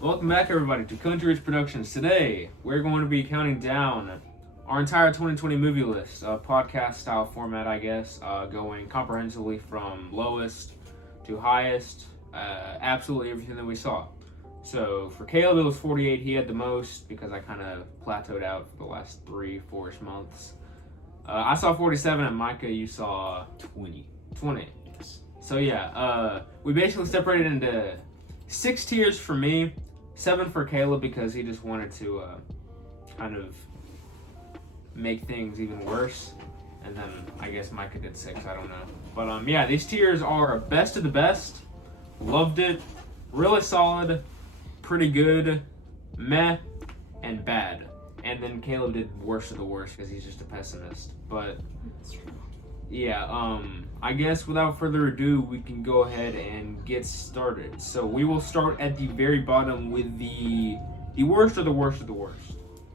Welcome back, everybody, to Country's Productions. Today, we're going to be counting down our entire 2020 movie list, podcast-style format, I guess, going comprehensively from lowest to highest, absolutely everything that we saw. So, for Caleb, it was 48. He had the most because I kind of plateaued out for the last 3-4 months. I saw 47, and Micah, you saw 20. Yes. So, yeah, we basically separated into 6 tiers for me. 7 for Caleb because he just wanted to kind of make things even worse. And then I guess Micah did 6, I don't know. But yeah, these tiers are best of the best. Loved it. Really solid. Pretty good. Meh. And bad. And then Caleb did worst of the worst because he's just a pessimist. But yeah, I guess without further ado, we can go ahead and get started. So we will start at the very bottom with the worst of the worst of the worst.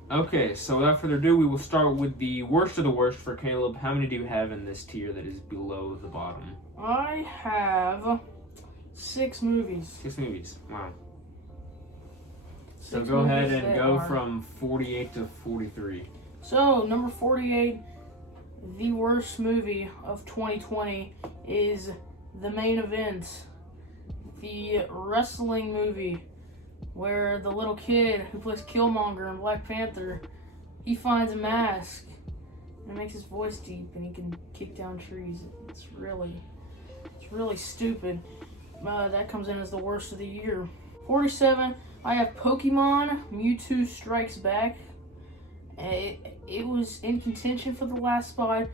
Okay, so without further ado, we will start with the worst of the worst for Caleb. How many do you have in this tier that is below the bottom? I have 6 movies. 6 movies, wow. So 6 go ahead movies and that go are- from 48 to 43. So, number 48, the worst movie of 2020 is The Main Event, the wrestling movie where the little kid who plays Killmonger in Black Panther, he finds a mask and it makes his voice deep and he can kick down trees. It's really stupid. That comes in as the worst of the year. 47, I have Pokemon Mewtwo Strikes Back. It was in contention for the last spot,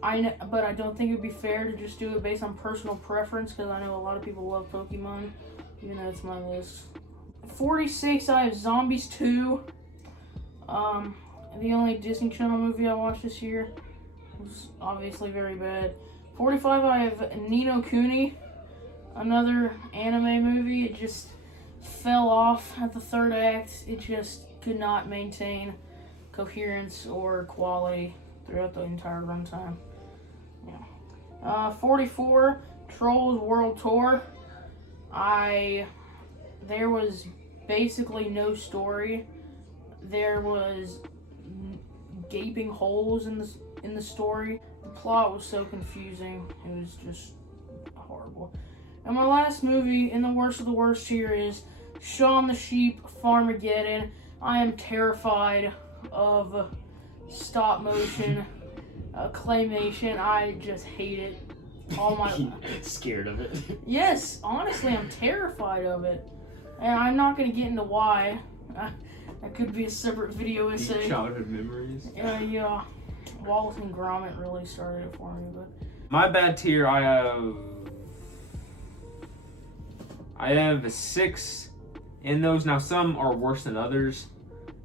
but I don't think it would be fair to just do it based on personal preference because I know a lot of people love Pokemon, even though it's my list. 46, I have Zombies 2. The only Disney Channel movie I watched this year. It was obviously very bad. 45, I have Ni no Kuni, another anime movie. It just fell off at the third act. It just could not maintain coherence or quality throughout the entire runtime. Yeah. 44, Trolls World Tour. There was basically no story. There was gaping holes in the story. The plot was so confusing. It was just horrible. And my last movie in the worst of the worst here is Shaun the Sheep Farmageddon. I am terrified of stop motion claymation. I just hate it. All my Scared of it. Yes, honestly, I'm terrified of it, and I'm not gonna get into why. That could be a separate video essay. Deep childhood memories. Yeah. Wallace and Gromit really started it for me, but My bad tier, I have 6 in those. Now, some are worse than others,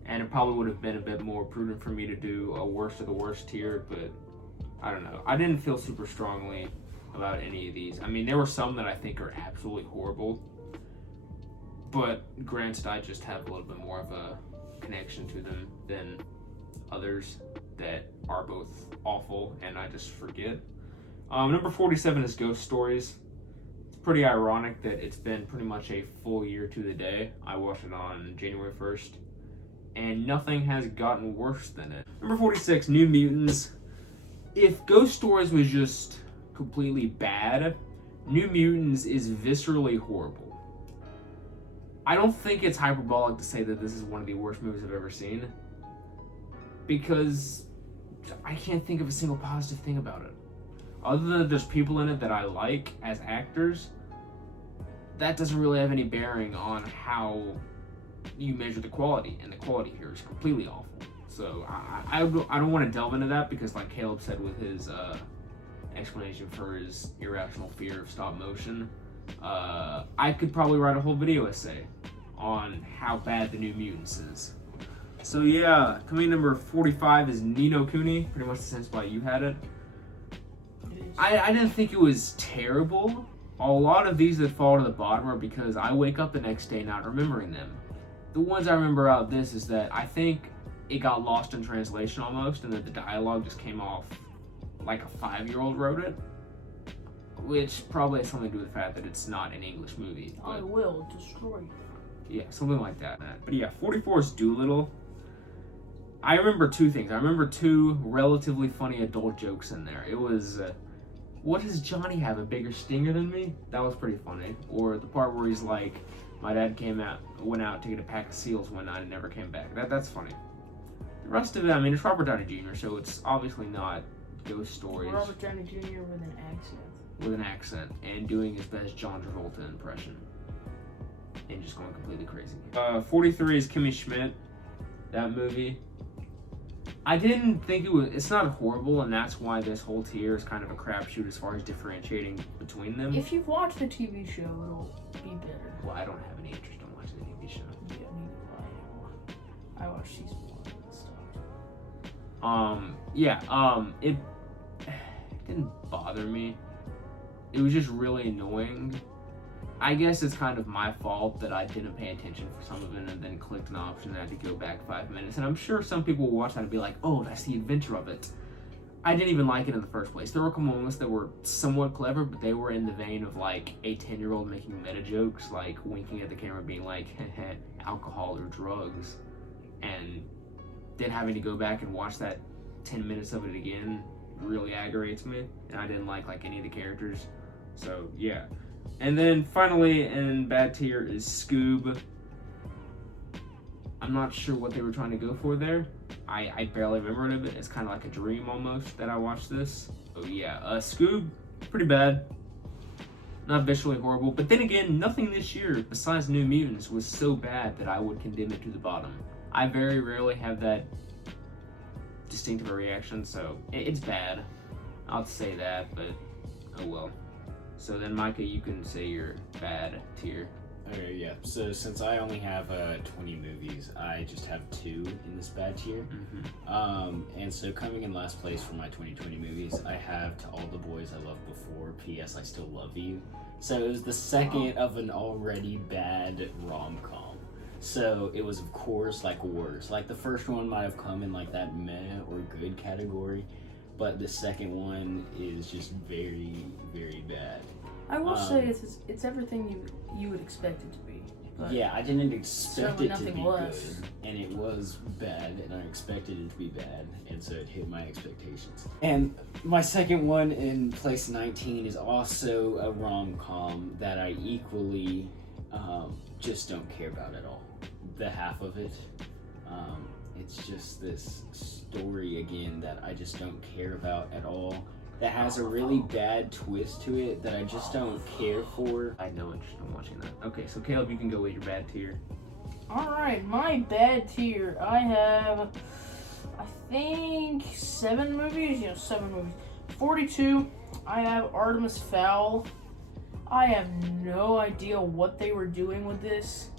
and it probably would have been a bit more prudent for me to do a worst of the worst tier, but I don't know. I didn't feel super strongly about any of these. I mean, there were some that I think are absolutely horrible, but granted, I just have a little bit more of a connection to them than others that are both awful and I just forget. Number 47 is Ghost Stories. It's pretty ironic that it's been pretty much a full year to the day. I watched it on January 1st, and nothing has gotten worse than it. Number 46, New Mutants. If Ghost Stories was just completely bad, New Mutants is viscerally horrible. I don't think it's hyperbolic to say that this is one of the worst movies I've ever seen, because I can't think of a single positive thing about it. Other than that there's people in it that I like as actors, that doesn't really have any bearing on how you measure the quality, and the quality here is completely awful. So I don't want to delve into that because, like Caleb said with his explanation for his irrational fear of stop motion, I could probably write a whole video essay on how bad the New Mutants is. So yeah, coming number 45 is Ni no Kuni, pretty much the same spot you had it. I didn't think it was terrible. A lot of these that fall to the bottom are because I wake up the next day not remembering them. The ones I remember out of this is that I think it got lost in translation almost, and that the dialogue just came off like a 5-year-old wrote it, which probably has something to do with the fact that it's not an English movie. I will destroy you. Yeah, something like that. But yeah, 44 is Doolittle. I remember two things. I remember two relatively funny adult jokes in there. It was, what does Johnny have, a bigger stinger than me? That was pretty funny. Or the part where he's like, my dad went out to get a pack of seals one night and never came back. That's funny. The rest of it, I mean, it's Robert Downey Jr., so it's obviously not ghost stories. Robert Downey Jr. with an accent. With an accent, and doing his best John Travolta impression. And just going completely crazy. 43 is Kimmy Schmidt. That movie. I didn't think it's not horrible, and that's why this whole tier is kind of a crapshoot as far as differentiating between them. If you've watched the TV show, it'll be better. Well, I don't have any interest in watching the TV show. Yeah, neither do I. I watched season 1 and stuff. It didn't bother me. It was just really annoying. I guess it's kind of my fault that I didn't pay attention for some of it and then clicked an option and I had to go back 5 minutes. And I'm sure some people will watch that and be like, oh, that's the adventure of it. I didn't even like it in the first place. There were moments that were somewhat clever, but they were in the vein of like a 10-year-old making meta jokes, like winking at the camera being like, alcohol or drugs. And then having to go back and watch that 10 minutes of it again really aggravates me. And I didn't like any of the characters. So, yeah. And then finally in bad tier is Scoob. I'm not sure what they were trying to go for there. I barely remember it of it. It's kind of like a dream almost that I watched this. Oh yeah, Scoob, pretty bad. Not visually horrible, but then again, nothing this year besides New Mutants was so bad that I would condemn it to the bottom. I very rarely have that distinctive reaction, so it's bad. I'll say that, but oh well. So then, Micah, you can say your bad tier. Okay, yeah. So since I only have 20 movies, I just have 2 in this bad tier. Mm-hmm. And so coming in last place for my 2020 movies, I have To All the Boys I Loved Before, P.S. I Still Love You. So it was the second of an already bad rom-com. So it was, of course, worse. The first one might have come in that meh or good category, but the second one is just very, very bad. I will say it's everything you would expect it to be. But yeah, I didn't expect it to be less. good, and it was bad, and I expected it to be bad, and so it hit my expectations. And my second one in place 19 is also a rom-com that I equally just don't care about at all. The half of it, it's just this story again that I just don't care about at all. That has a really bad twist to it that I just don't care for. I had no interest in watching that. Okay, so Caleb, you can go with your bad tier. Alright, my bad tier. I have, I think, 7 movies. Yeah, 7 movies. 42, I have Artemis Fowl. I have no idea what they were doing with this.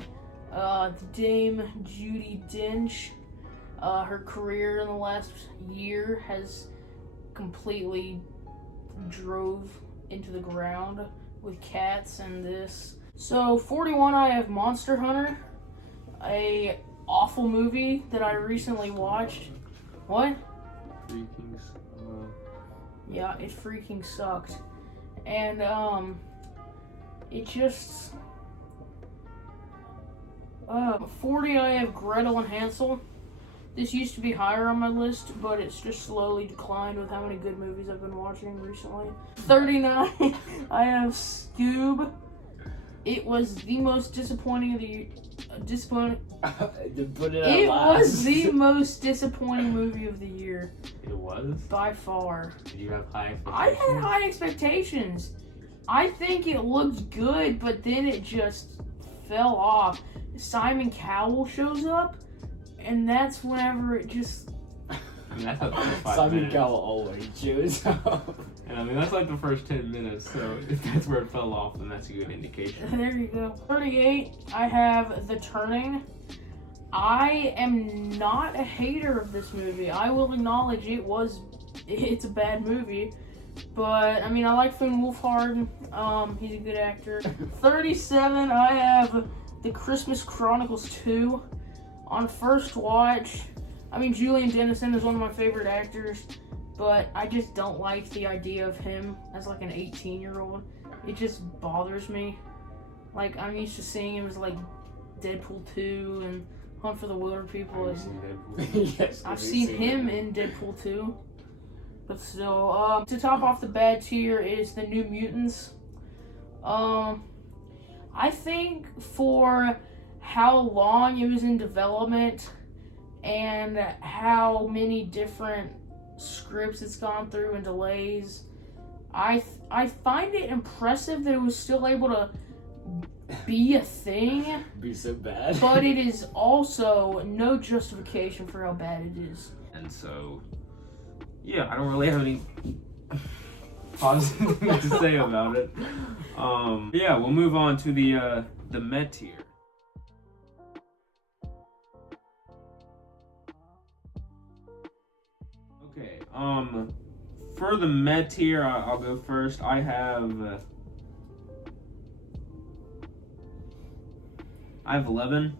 Dame Judi Dench, her career in the last year has completely drove into the ground with Cats and this. So 41, I have Monster Hunter, a awful movie that I recently watched. What? Yeah, it freaking sucked. And it just 40, I have Griddle and Hansel. This used to be higher on my list, but it's just slowly declined with how many good movies I've been watching recently. 39, I have Scoob. It was the most disappointing of the year. It was the most disappointing movie of the year. It was? By far. Did you have high expectations? I had high expectations. I think it looked good, but then it just fell off. Simon Cowell shows up, and that's whenever it just... I mean, that's like the first 5 Simon minutes. Cowell always shows up. And I mean, that's like the first 10 minutes, so if that's where it fell off, then that's a good indication. There you go. 38, I have The Turning. I am not a hater of this movie. I will acknowledge it's a bad movie. But, I mean, I like Finn Wolfhard. He's a good actor. 37, I have The Christmas Chronicles 2. On first watch, I mean, Julian Dennison is one of my favorite actors, but I just don't like the idea of him as like an 18-year-old. It just bothers me. Like, I'm used to seeing him as like Deadpool 2 and Hunt for the Wilder People. Have you seen Deadpool? Yes, I've seen him in Deadpool 2. But still, to top off the bad tier is the New Mutants. I think for how long it was in development and how many different scripts it's gone through and delays, I find it impressive that it was still able to be a thing. Be so bad. But it is also no justification for how bad it is. And so, yeah, I don't really have any positive things to say about it. Yeah, we'll move on to the med tier. Okay, for the med tier, I'll go first. I have 11.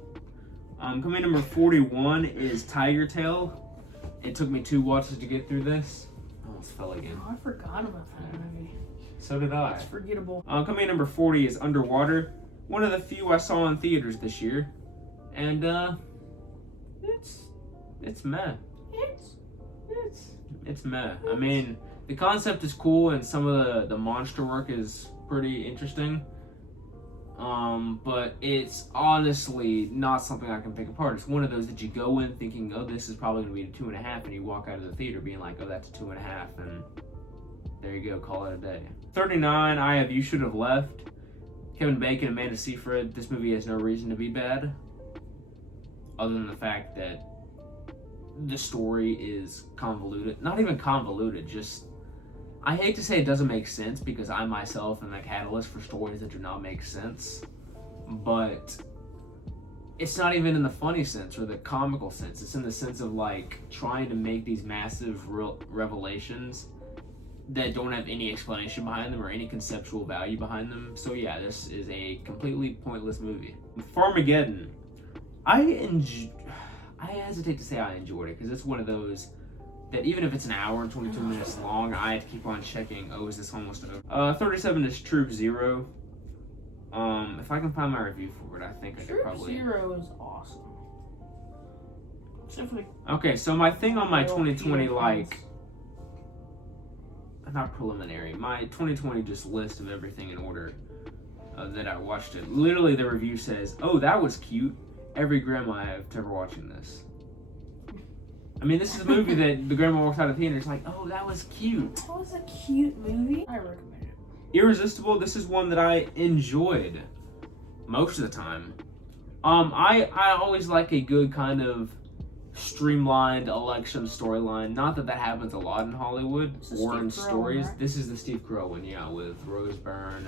Coming number 41 is Tiger Tail. It took me 2 watches to get through this. I almost fell again. Oh, I forgot about that movie. So did I. It's forgettable. Coming number 40 is Underwater. One of the few I saw in theaters this year. And, it's meh. It's meh. I mean, the concept is cool and some of the monster work is pretty interesting. But it's honestly not something I can pick apart. It's one of those that you go in thinking, oh, this is probably going to be a 2.5, and you walk out of the theater being like, oh, that's a 2.5, and there you go, call it a day. 39, I have You Should Have Left. Kevin Bacon and Amanda Seyfried. This movie has no reason to be bad, other than the fact that the story is convoluted. Not even convoluted, just... I hate to say it doesn't make sense because I myself am the catalyst for stories that do not make sense, but it's not even in the funny sense or the comical sense. It's in the sense of like trying to make these massive revelations that don't have any explanation behind them or any conceptual value behind them. So yeah, this is a completely pointless movie. Farmageddon. I hesitate to say I enjoyed it because it's one of those that even if it's an hour and 22 minutes long, I have to keep on checking, oh, is this almost over? 37 is Troop Zero. If I can find my review for it, I think I could probably... Troop Zero is awesome. Simply. Okay, so my thing on my 2020, like... Not preliminary. My 2020 just list of everything in order that I watched it. Literally, the review says, oh, that was cute. Every grandma I have ever watching this. I mean, this is a movie that the grandma walks out of the theater and is like, oh, that was cute. That was a cute movie. I recommend it. Irresistible, this is one that I enjoyed most of the time. I always like a good kind of streamlined election storyline. Not that happens a lot in Hollywood or in stories. Right? This is the Steve Carell one, yeah, with Rose Byrne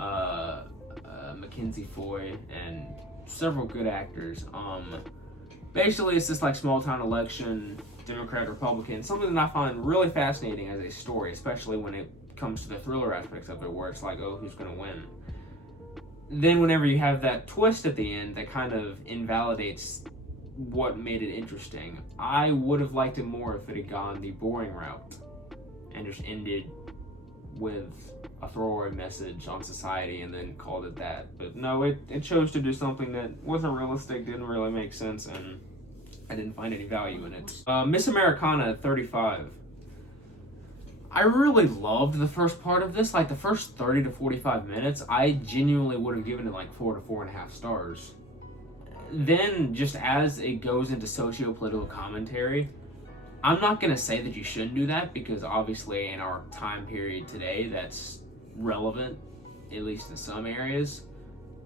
and Mackenzie Foy and several good actors. Basically, it's this like small town election, Democrat, Republican, something that I find really fascinating as a story, especially when it comes to the thriller aspects of it, where it's like, oh, who's going to win? Then whenever you have that twist at the end that kind of invalidates what made it interesting, I would have liked it more if it had gone the boring route and just ended with a throwaway message on society and then called it that. But no, it chose to do something that wasn't realistic, didn't really make sense, and I didn't find any value in it. Miss Americana at 35. I really loved the first part of this. Like the first 30 to 45 minutes, I genuinely would have given it like 4 to 4.5 stars. Then, just as it goes into socio-political commentary, I'm not going to say that you shouldn't do that because obviously in our time period today, that's relevant, at least in some areas.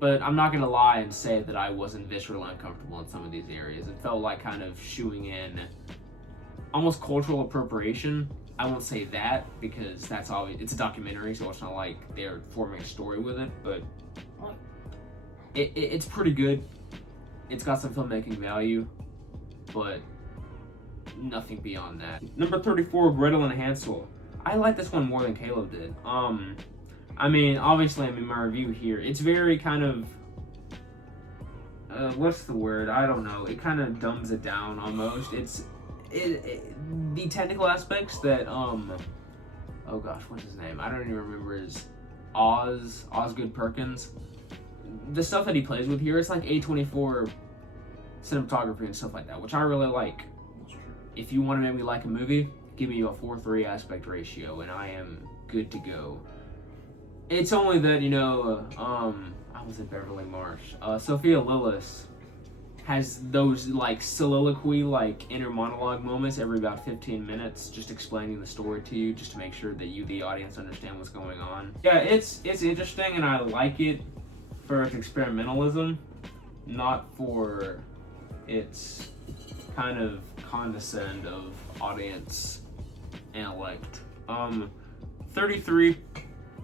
But I'm not going to lie and say that I wasn't viscerally uncomfortable in some of these areas. It felt like kind of shooing in almost cultural appropriation. I won't say that because that's obvious. It's a documentary, so it's not like they're forming a story with it. But it's pretty good. It's got some filmmaking value, but nothing beyond that. Number 34, Griddle and Hansel. I like this one more than Caleb did. I mean, obviously, I'm in my review here. It's very kind of, what's the word? I don't know. It kind of dumbs it down almost. The technical aspects that, oh gosh, what's his name? I don't even remember his Osgood Perkins. the stuff that he plays with here, it's like A24 cinematography and stuff like that, which I really like. If you want to make me like a movie, give me a 4:3 aspect ratio, and I am good to go. It's only that, you know, I was in Beverly Marsh. Sophia Lillis has those like soliloquy, like inner monologue moments every about 15 minutes, just explaining the story to you, just to make sure that you, the audience, understand what's going on. Yeah, it's interesting, and I like it for its experimentalism, not for its kind of condescend of audience intellect. 33.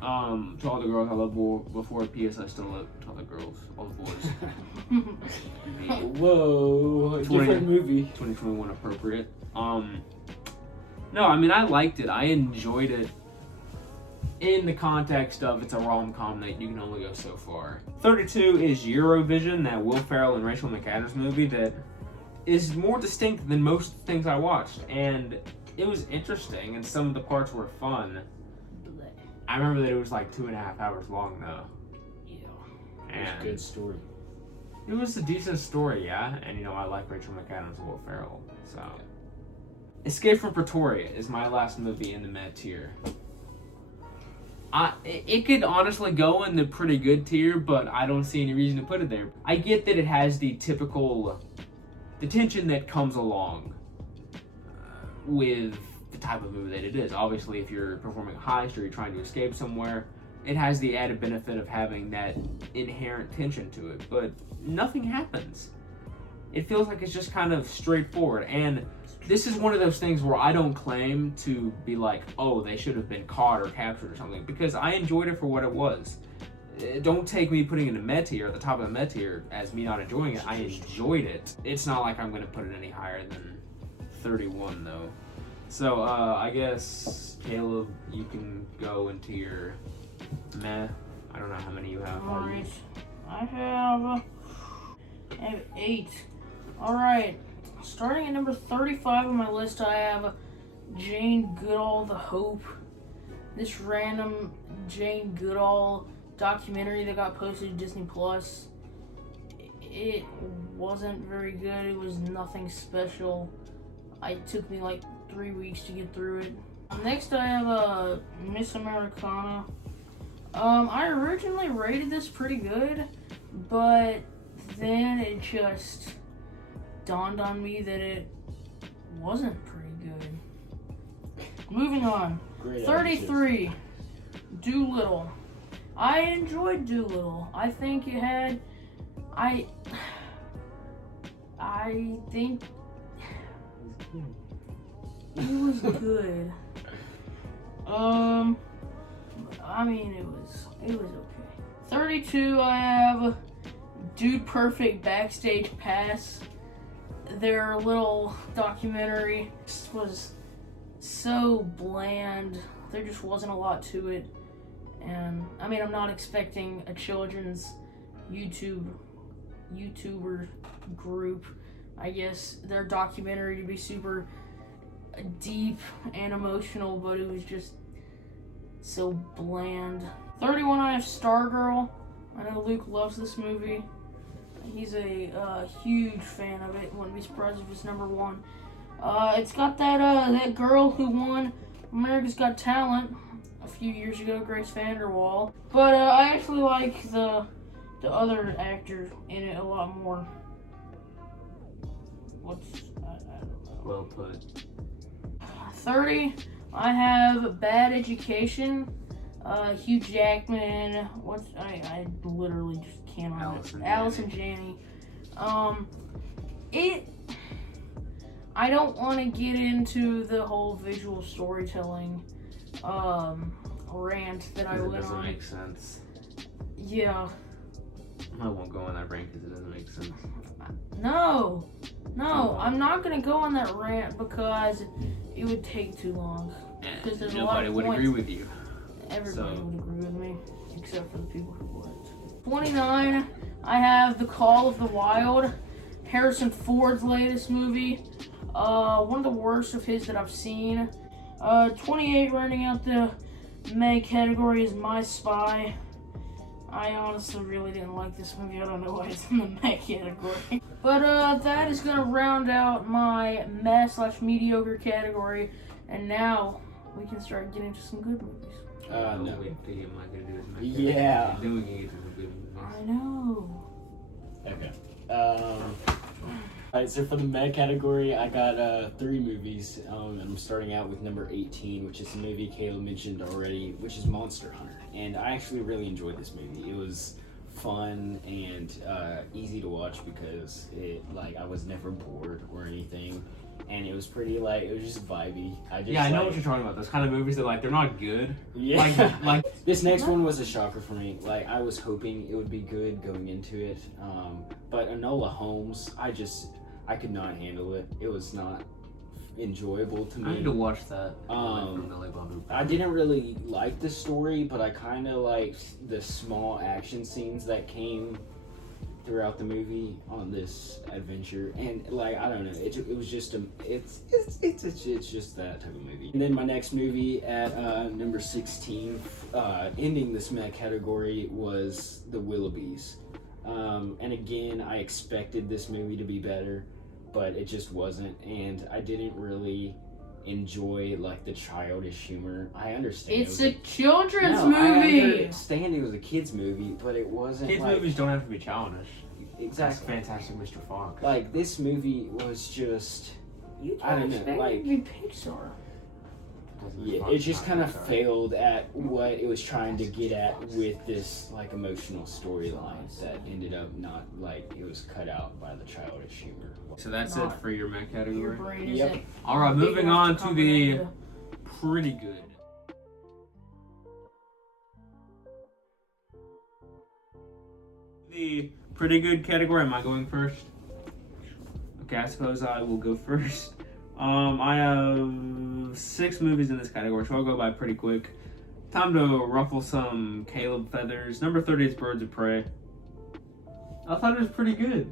To all the girls I loved before, P.S. I still love all the girls, all the boys. Whoa, different movie. 2021 appropriate. No, I mean, I liked it. I enjoyed it in the context of it's a rom-com that you can only go so far. 32 is Eurovision, that Will Ferrell and Rachel McAdams movie that is more distinct than most things I watched. And it was interesting, and some of the parts were fun. I remember that it was like 2.5 hours long, though. Yeah. And it was a good story. It was a decent story, yeah. And, you know, I like Rachel McAdams and Will Ferrell, so. Escape from Pretoria is my last movie in the med tier. It could honestly go in the pretty good tier, but I don't see any reason to put it there. I get that it has the typical, the tension that comes along with the type of movie that it is. Obviously, if you're performing a heist or you're trying to escape somewhere, it has the added benefit of having that inherent tension to it, but nothing happens. It feels like it's just kind of straightforward, and this is one of those things where I don't claim to be like, oh, they should have been caught or captured or something, because I enjoyed it for what it was. Don't take me putting it in med tier, at the top of the med tier, as me not enjoying it. I enjoyed it. It's not like I'm going to put it any higher than 31, though. So, I guess, Caleb, you can go into your meh. I don't know how many you have. Alright. I have 8. Alright. Starting at number 35 on my list, I have Jane Goodall, The Hope. This random Jane Goodall documentary that got posted to Disney Plus. It wasn't very good. It was nothing special. It took me like 3 weeks to get through it. Next, I have Miss Americana. I originally rated this pretty good, but then it just dawned on me that it wasn't pretty good. Moving on. Great 33, Doolittle. I enjoyed Doolittle. I think it had... I think it was good. I mean, it was okay. 32, I have Dude Perfect Backstage Pass. Their little documentary was so bland. There just wasn't a lot to it. And, I mean, I'm not expecting a children's YouTuber group, I guess, their documentary to be super deep and emotional, but it was just so bland. 31, I have Stargirl. I know Luke loves this movie. He's a huge fan of it. Wouldn't be surprised if it's number 1. It's got that girl who won America's Got Talent a few years ago, Grace Vanderwaal. But I actually like the other actor in it a lot more. I don't know. Well put. 30, I have Bad Education. Hugh Jackman. I literally just cannot. Allison Janney. I don't want to get into the whole visual storytelling rant that I went on. It doesn't make sense. Yeah. I won't go on that rant because it doesn't make sense. No, I'm not gonna go on that rant because it would take too long. Because there's nobody a lot of would points. agree with you. Everybody would agree with me, except for the people who wouldn't. 29, I have The Call of the Wild, Harrison Ford's latest movie. One of the worst of his that I've seen. 28, rounding out the May category, is My Spy. I honestly really didn't like this movie. I don't know why it's in the meh category. But that is gonna round out my meh/mediocre category, and now we can start getting to some good movies. No. Wait till you might do his meh Yeah. category. Then we can get to some good movies. I know. Okay. Alright, so for the meh category, I got 3 movies. And I'm starting out with number 18, which is a movie Caleb mentioned already, which is Monster Hunter. And I actually really enjoyed this movie. It was fun and easy to watch because I was never bored or anything. And it was pretty, it was just vibey. I know what you're talking about. Those kind of movies that, they're not good. Yeah. Like this next one was a shocker for me. I was hoping it would be good going into it. But Enola Holmes, I could not handle it. It was not enjoyable to me. I need to watch that. I didn't really like the story, but I kind of liked the small action scenes that came throughout the movie on this adventure, and I don't know, it was just it's just that type of movie. And then my next movie at number 16, ending this meh category, was The Willoughbys. And again, I expected this movie to be better, but it just wasn't, and I didn't really enjoy the childish humor. I understand it's a children's movie. I understand it was a kids movie, but it wasn't. Kids movies don't have to be childish. Exactly. That's Fantastic Mr. Fox. This movie was just. You I don't can't know. expect it to be Pixar. Yeah, it just kind of failed at what it was trying to get at with this emotional storyline that ended up not it was cut out by the childish humor. So that's it for your meh Your category. brain Yep. isn't All right, big moving enough on to the comprehend. pretty good. The pretty good category. Am I going first? Okay, I suppose I will go first. I have 6 movies in this category, so I'll go by pretty quick. Time to ruffle some Caleb feathers. Number 30 is Birds of Prey. I thought it was pretty good.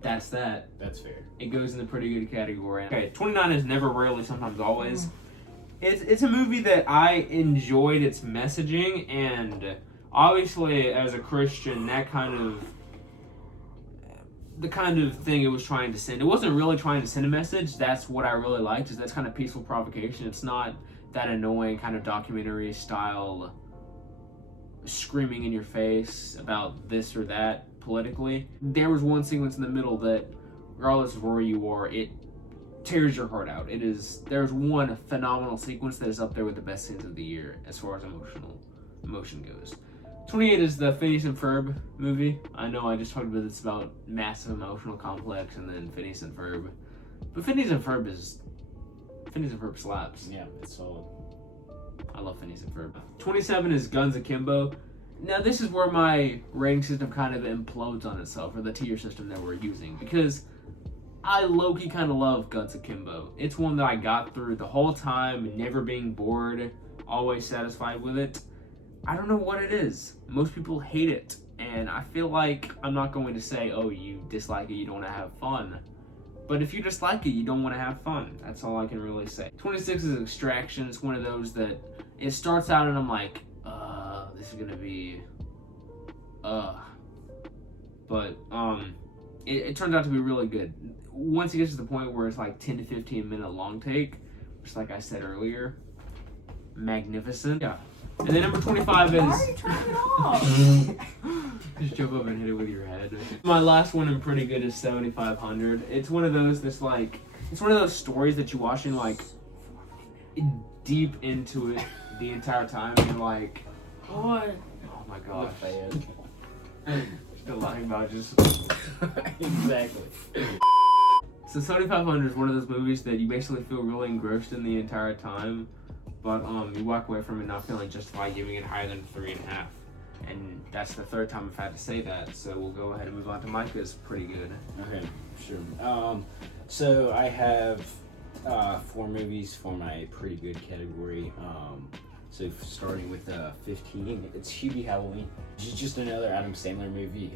That's that. That's fair. It goes in the pretty good category. Okay, 29 is Never, Rarely, Sometimes, Always. It's a movie that I enjoyed its messaging, and obviously as a Christian, that the kind of thing it was trying to send. It wasn't really trying to send a message. That's what I really liked, is that's kind of peaceful provocation. It's not that annoying kind of documentary style screaming in your face about this or that politically. There was one sequence in the middle that, regardless of where you are, it tears your heart out. There's one phenomenal sequence that is up there with the best scenes of the year as far as emotion goes. 28 is the Phineas and Ferb movie. I know I just talked about it's about massive emotional complex and then Phineas and Ferb. But Phineas and Ferb slaps. Yeah, it's solid. I love Phineas and Ferb. 27 is Guns Akimbo. Now this is where my rating system kind of implodes on itself, or the tier system that we're using, because I low-key kind of love Guns Akimbo. It's one that I got through the whole time, never being bored, always satisfied with it. I don't know what it is. Most people hate it, and I feel like I'm not going to say, oh, you dislike it, you don't want to have fun. But if you dislike it, you don't want to have fun. That's all I can really say. 26 is Extraction. It's one of those that it starts out and I'm like, this is gonna be, but it turns out to be really good. Once it gets to the point where it's 10 to 15 minute long take, which, like I said earlier, magnificent. Yeah. And then number 25 is. Why are you turning it off? Just jump up and hit it with your head. My last one and pretty good is 7500. It's one of those that's it's one of those stories that you watch and deep into it the entire time and you're like, What? oh my gosh. Fan. Still lying about just. Exactly. So 7500 is one of those movies that you basically feel really engrossed in the entire time, but you walk away from it not feeling justified giving it higher than 3.5. And that's the third time I've had to say that, so we'll go ahead and move on to Micah's pretty good. Okay, sure. So I have 4 movies for my pretty good category. So starting with 15, it's Hubie Halloween. It's just another Adam Sandler movie.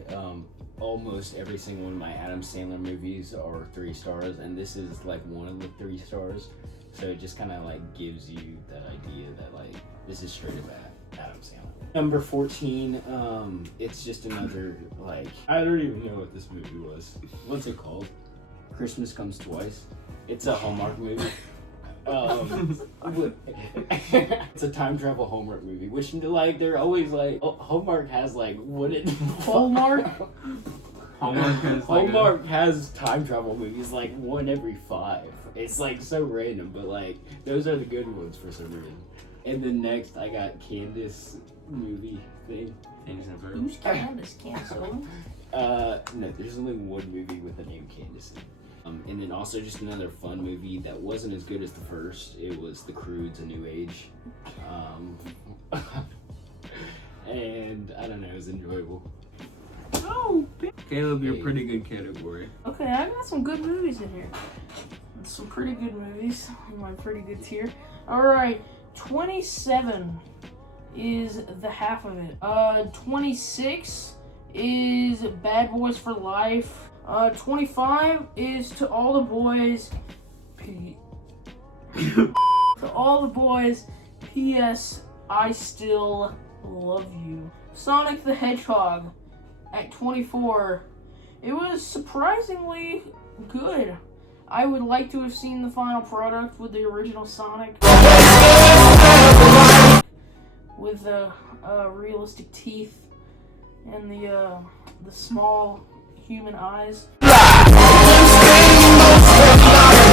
Almost every single one of my Adam Sandler movies are 3 stars, and this is one of the 3 stars. So it just kind of gives you that idea that this is straight up Adam Sandler. Number 14, it's just another, like, I don't even know what this movie was. What's it called? Christmas Comes Twice. It's a Hallmark movie. It's a time travel Hallmark movie, which, like, they're always like, Hallmark has, like, Hallmark? Hallmark has time travel movies, like, one every 5. It's, like, so random, but, like, those are the good ones for some reason. And then next, I got Candace movie thing. Who's Candace? Cancel? No, there's only one movie with the name Candace in it. And then also just another fun movie that wasn't as good as the first. It was The Croods of New Age. And I don't know, it was enjoyable. Oh, Caleb, you're a pretty good category. okay, I got some good movies in here. Some pretty good movies in my pretty good tier. Alright, 27 is the half of it. 26 is Bad Boys for Life. 25 is To All the Boys. To All the Boys. P.S. I Still Love You. Sonic the Hedgehog at 24. It was surprisingly good. I would like to have seen the final product with the original Sonic. With the realistic teeth and the small human eyes.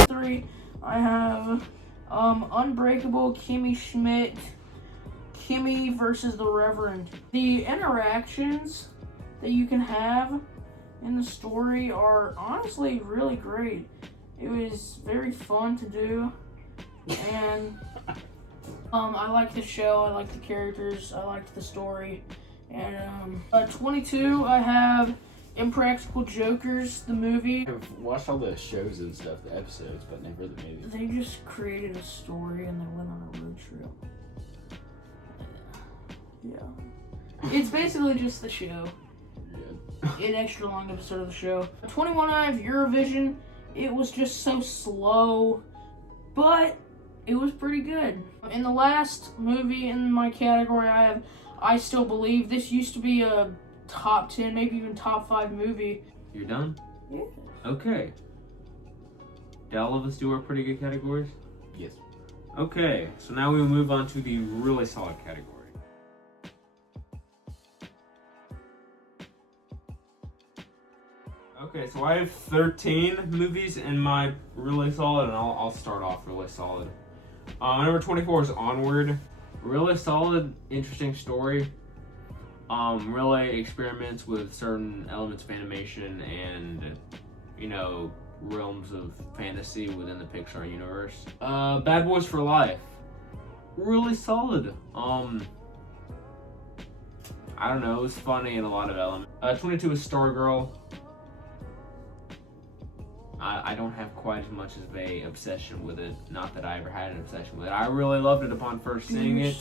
3, I have Unbreakable Kimmy Schmidt, Kimmy versus the Reverend. The interactions that you can have in the story are honestly really great. It was very fun to do, and I liked the show, I liked the characters, I liked the story. And 22, I have Impractical Jokers, the movie. I've watched all the shows and stuff, the episodes, but never the movie. They just created a story and they went on a road trip. Yeah. It's basically just the show. Yeah. An extra long episode of the show. 21, I have Eurovision. It was just so slow, but it was pretty good. In the last movie in my category, I have I Still Believe. This used to be a top 10, maybe even top 5 movie. You're done? Yeah. Okay. Did all of us do our pretty good categories? Yes. Okay, so now we will move on to the really solid category. Okay, so I have 13 movies in my really solid, and I'll start off really solid. Number 24 is Onward. Really solid, interesting story. Really experiments with certain elements of animation and, realms of fantasy within the Pixar universe. Bad Boys for Life. Really solid. I don't know, it was funny in a lot of elements. 22 is Stargirl. I don't have quite as much of a obsession with it. Not that I ever had an obsession with it. I really loved it upon first seeing it.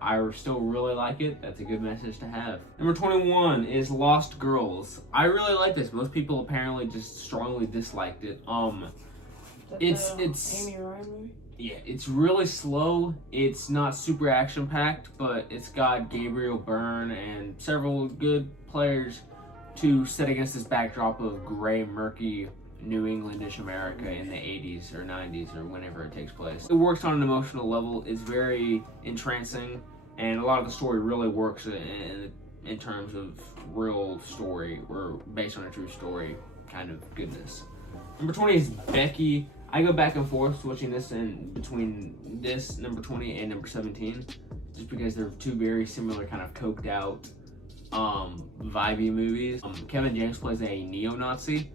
I still really like it. That's a good message to have. Number 21 is Lost Girls. I really like this. Most people apparently just strongly disliked it. It's Amy Ryan movie? Yeah, it's really slow. It's not super action-packed, but it's got Gabriel Byrne and several good players to set against this backdrop of gray, murky New Englandish America in the 80s or 90s or whenever it takes place. It works on an emotional level. It's very entrancing, and a lot of the story really works in terms of real story or based on a true story kind of goodness. Number 20 is Becky. I go back and forth switching this in between this number 20 and number 17 just because they're two very similar kind of coked out vibey movies. Kevin James plays a neo-Nazi,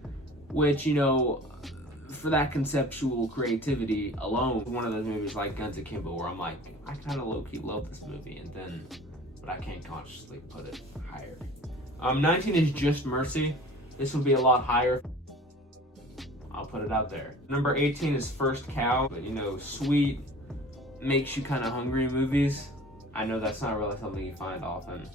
which, for that conceptual creativity alone, one of those movies like Guns Akimbo where I'm like, I kind of low-key love this movie, but I can't consciously put it higher. 19 is Just Mercy. This would be a lot higher. I'll put it out there. Number 18 is First Cow. Sweet, makes you kind of hungry movies. I know that's not really something you find often.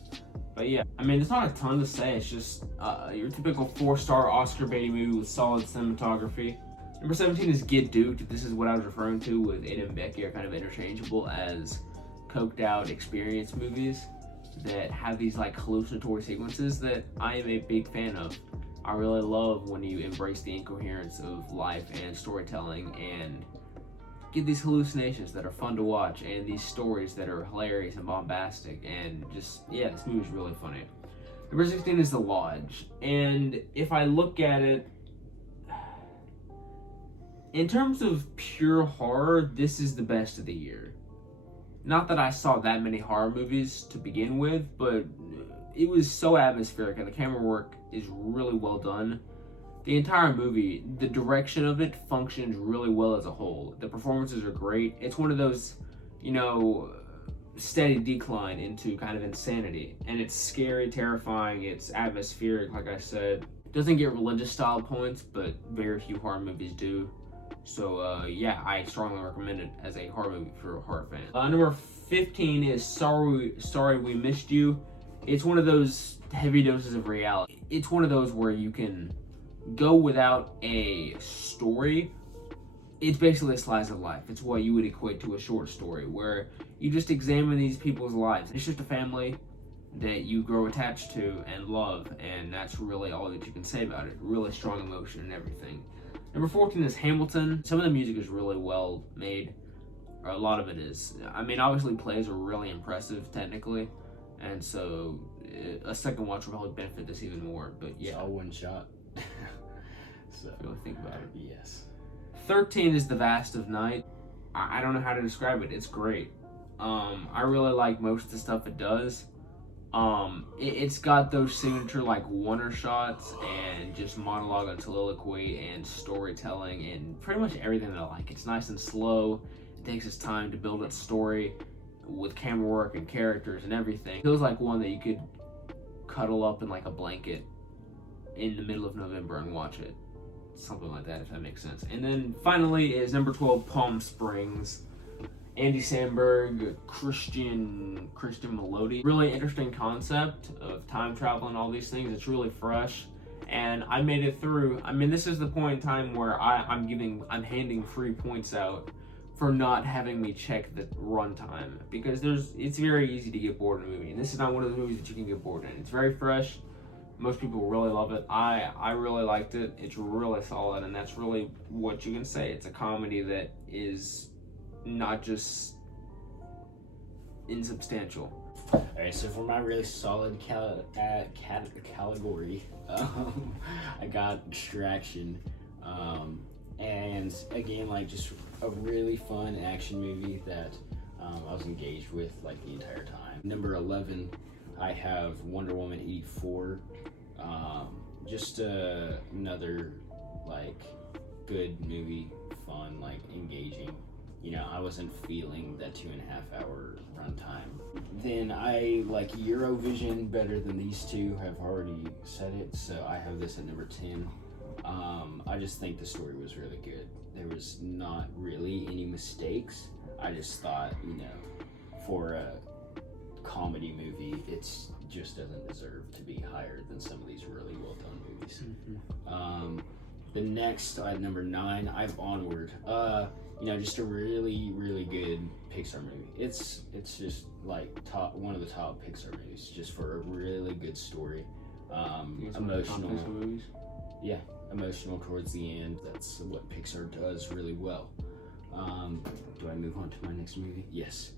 But yeah, there's not a ton to say. It's just your typical 4-star Oscar baiting movie with solid cinematography. Number 17 is Get Duped. This is what I was referring to with Ed and Becky are kind of interchangeable as coked out experience movies that have these like hallucinatory sequences that I am a big fan of. I really love when you embrace the incoherence of life and storytelling and get these hallucinations that are fun to watch and these stories that are hilarious and bombastic and just, yeah, this movie's really funny. Number 16 is The Lodge, and if I look at it, in terms of pure horror, this is the best of the year. Not that I saw that many horror movies to begin with, but it was so atmospheric and the camera work is really well done. The entire movie, the direction of it functions really well as a whole. The performances are great. It's one of those, steady decline into kind of insanity. And it's scary, terrifying, it's atmospheric, like I said. It doesn't get religious style points, but very few horror movies do. So, yeah, I strongly recommend it as a horror movie for a horror fan. Number 15 is Sorry We Missed You. It's one of those heavy doses of reality. It's one of those where you can go without a story. It's basically a slice of life. It's what you would equate to a short story, where you just examine these people's lives. It's just a family that you grow attached to and love, and that's really all that you can say about it. Really strong emotion and everything. Number 14 is Hamilton. Some of the music is really well made. A lot of it is. I mean, obviously plays are really impressive technically, and so a second watch will probably benefit this even more. But yeah, it's all one shot. So if you really think about it. Yes. 13 is The Vast of Night. I don't know how to describe it. It's great. I really like most of the stuff it does. It's got those signature like one-er shots and just monologue and soliloquy and storytelling and pretty much everything that I like. It's nice and slow. It takes its time to build its story with camera work and characters and everything. It feels like one that you could cuddle up in like a blanket in the middle of November and watch it. Something like that, if that makes sense. And then finally is number 12, Palm Springs. Andy Samberg, Christian Melody. Really interesting concept of time travel and all these things. It's really fresh, and I made it through. I mean, this is the point in time where I'm handing free points out for not having me check the runtime, because it's very easy to get bored in a movie, and this is not one of those movies that you can get bored in. It's very fresh. Most people really love it. I really liked it. It's really solid, and that's really what you can say. It's a comedy that is not just insubstantial. Alright, so for my really solid category, I got Distraction. And again, like, just a really fun action movie that I was engaged with like the entire time. Number 11, I have Wonder Woman 84. Just another like good movie, fun, like engaging. I wasn't feeling that 2.5 hour runtime. Then I like Eurovision better than these two. Have already said it, so I have this at number 10. I just think the story was really good. There was not really any mistakes. I just thought, for a comedy movie, it just doesn't deserve to be higher than some of these really well done movies. Mm-hmm. The next at number 9, I have Onward. Just a really, really good Pixar movie. It's just like one of the top Pixar movies, just for a really good story. Emotional. Yeah, emotional towards the end. That's what Pixar does really well. Do I move on to my next movie? Yes.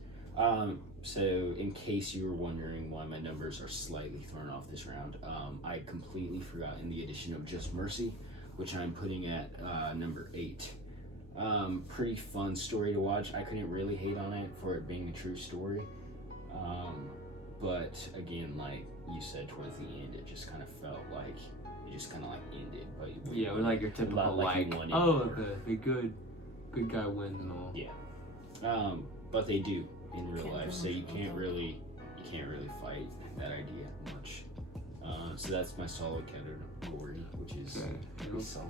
So in case you were wondering why my numbers are slightly thrown off this round, I completely forgot in the addition of Just Mercy, which I'm putting at number 8. Pretty fun story to watch. I couldn't really hate on it for it being a true story. But again, like you said, towards the end, it just kind of felt like it just kind of like ended. But yeah, it was like your typical like the good guy wins and all. Yeah. But they do in real life, so you can't really fight that idea much. So that's my solid category, which is pretty solid.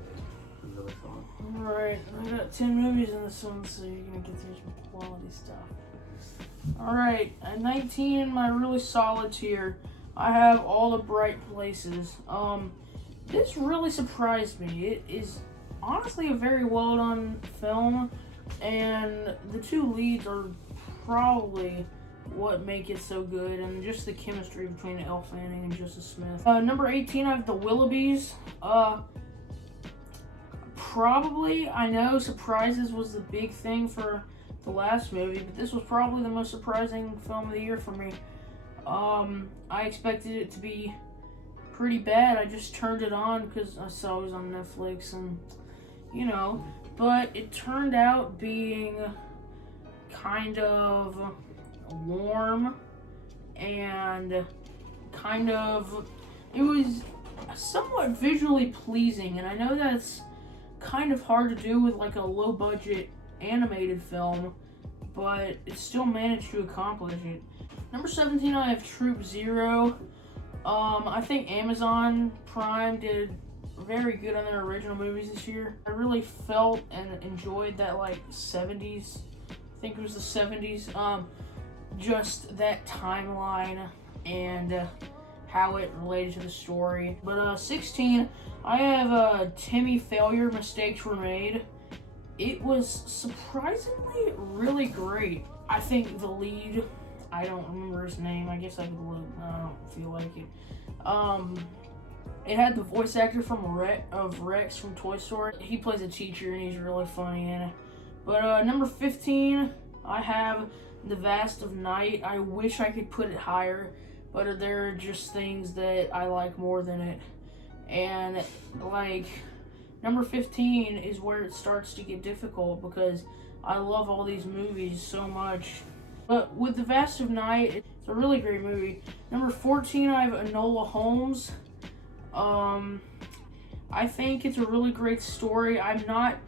Really solid. Alright, I got 10 movies in this one, so you're gonna get through some quality stuff. Alright, at 19 in my really solid tier, I have All the Bright Places. This really surprised me. It is honestly a very well done film, and the two leads are probably what make it so good, and just the chemistry between Elle Fanning and Justice Smith. Number 18, I have The Willoughbys. Probably, I know surprises was the big thing for the last movie, but this was probably the most surprising film of the year for me. I expected it to be pretty bad. I just turned it on because I saw it was on Netflix, and but it turned out being kind of warm and it was somewhat visually pleasing, and I know that's kind of hard to do with like a low budget animated film, but it still managed to accomplish it. Number 17, I have Troop Zero. I think Amazon Prime did very good on their original movies this year. I really felt and enjoyed that like 70s, I think it was the 70s, just that timeline and how it related to the story. But 16, I have Timmy Failure, Mistakes Were Made. It was surprisingly really great. I think the lead, I don't remember his name. I guess I could look. I don't feel like it. It had the voice actor of Rex from Toy Story. He plays a teacher and he's really funny in it. But number 15, I have The Vast of Night. I wish I could put it higher, but there are just things that I like more than it. And like number 15 is where it starts to get difficult because I love all these movies so much. But with The Vast of Night, it's a really great movie. Number 14, I have Enola Holmes. I think it's a really great story. I'm not